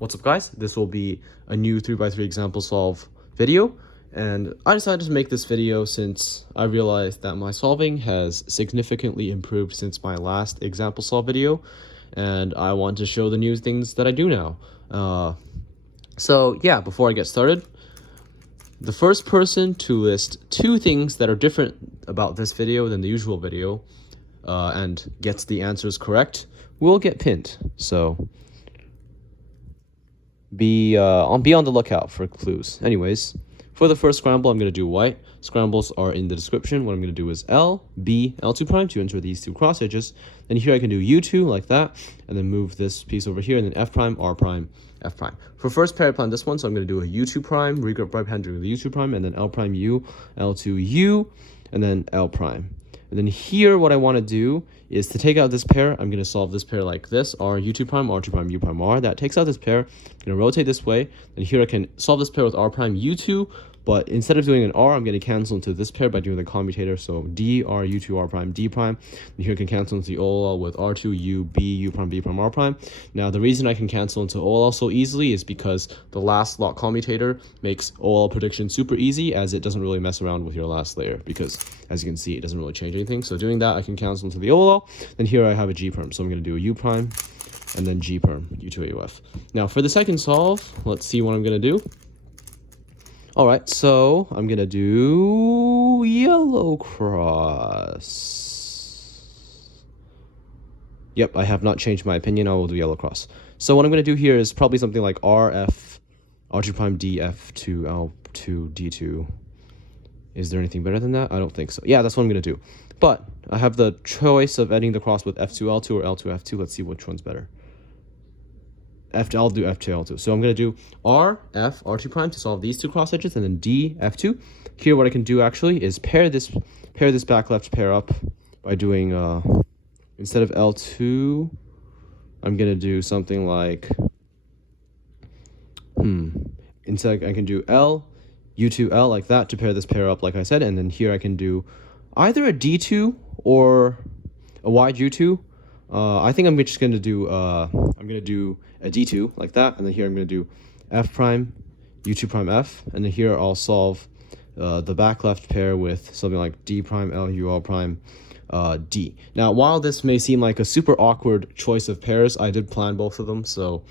What's up guys, this will be a new 3x3 example solve video, and I decided to make this video since I realized that my solving has significantly improved since my last example solve video, and I want to show the new things that I do now. So yeah, before I get started, the first person to list 2 things that are different about this video than the usual video and gets the answers correct will get pinned. So be on the lookout for clues. Anyways, for the first scramble, I'm going to do white. Scrambles are in the description. What I'm going to do is L, B, L2 prime to enter these 2 cross edges. Then here I can do U2 like that, and then move this piece over here, and then F prime, R prime, F prime. For first pair, I plan this one, so I'm going to do a U2 prime, regrip right hand doing the U2 prime, and then L prime U, L2 U, and then L prime. And then here, what I want to do is to take out this pair. I'm going to solve this pair like this, R, U2 prime, R2 prime, U prime, R. That takes out this pair. I'm going to rotate this way. And here I can solve this pair with R prime, U2. But instead of doing an R, I'm going to cancel into this pair by doing the commutator. So D, R, U2, R prime, D prime. And here I can cancel into the OLL with R2, U, B, U prime, B prime, R prime. Now, the reason I can cancel into OLL so easily is because the last lot commutator makes OLL prediction super easy, as it doesn't really mess around with your last layer. Because, as you can see, it doesn't really change anything. So doing that, I can cancel into the OLL. Then here I have a G perm. So I'm going to do a U prime and then G perm, U2 AUF. Now, for the second solve, let's see what I'm going to do. All right, so I'm going to do yellow cross. Yep, I have not changed my opinion. I will do yellow cross. So what I'm going to do here is probably something like R, F, R2 prime, D, F2, L2, D2. Is there anything better than that? I don't think so. Yeah, that's what I'm going to do. But I have the choice of ending the cross with F2, L2 or L2, F2. Let's see which one's better. I'll do F2, L2. So I'm going to do R, F, R2 prime to solve these 2 cross edges, and then D, F2. Here, what I can do actually is pair this back left pair up by doing, instead of L2, I'm going to do something like, instead I can do L, U2, L like that to pair this pair up, like I said, and then here I can do either a D2 or a wide U2. I think I'm just going to do a D2 like that, and then here I'm going to do F prime, U2 prime F, and then here I'll solve the back left pair with something like D prime, L, U, L prime, D. Now, while this may seem like a super awkward choice of pairs, I did plan both of them, so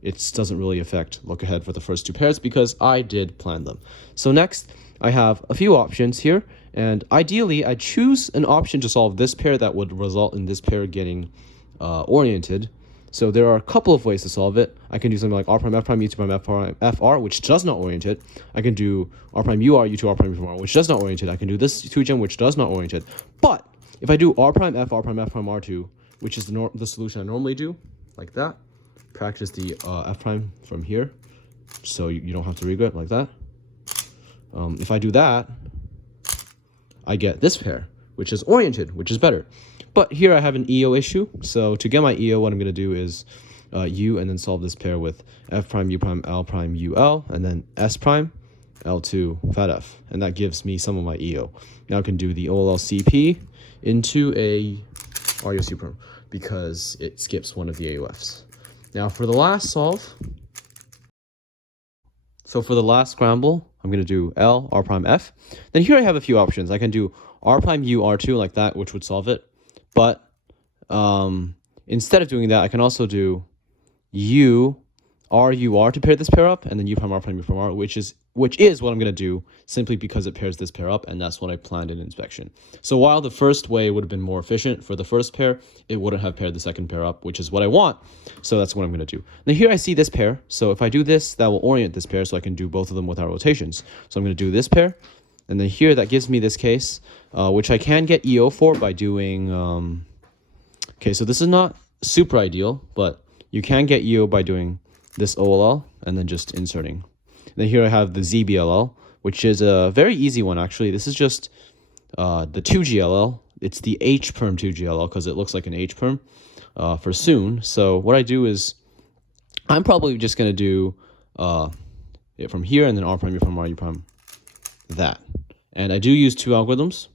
it doesn't really affect look ahead for the first 2 pairs because I did plan them. So next, I have a few options here, and ideally, I choose an option to solve this pair that would result in this pair getting oriented. So there are a couple of ways to solve it. I can do something like R prime, F prime, U2 prime, F prime, FR, which does not orient it. I can do R prime, UR, U2, R prime, U prime, R, which does not orient it. I can do this 2-gem, which does not orient it. But if I do R prime, F prime, F prime, R2, which is the solution I normally do, like that, practice the F prime from here, so you don't have to regret like that. If I do that, I get this pair, which is oriented, which is better. But here I have an EO issue, so to get my EO, what I'm going to do is U and then solve this pair with F prime, U prime, L prime, UL, and then S prime, L2, fat F, and that gives me some of my EO. Now I can do the OLLCP into a RUC perm because it skips one of the AUFs. Now for the last solve, so for the last scramble, I'm going to do L, R prime, F. Then here I have a few options. I can do R prime, U, R2 like that, which would solve it. But instead of doing that, I can also do U, R, U, R to pair this pair up, and then U prime, R prime, U prime, R, which is what I'm going to do simply because it pairs this pair up, and that's what I planned in inspection. So while the first way would have been more efficient for the first pair, it wouldn't have paired the second pair up, which is what I want. So that's what I'm going to do. Now here I see this pair. So if I do this, that will orient this pair, so I can do both of them without rotations. So I'm going to do this pair. And then here, that gives me this case, which I can get EO for by doing... okay, so this is not super ideal, but you can get EO by doing this OLL and then just inserting. And then here I have the ZBLL, which is a very easy one, actually. This is just the 2GLL. It's the H perm 2GLL because it looks like an H perm for soon. So what I do is I'm probably just going to do it from here and then R prime, U prime, R, U prime, that. And I do use 2 algorithms.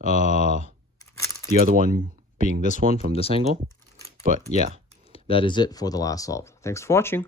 The other one being this one from this angle. But yeah, that is it for the last solve. Thanks for watching.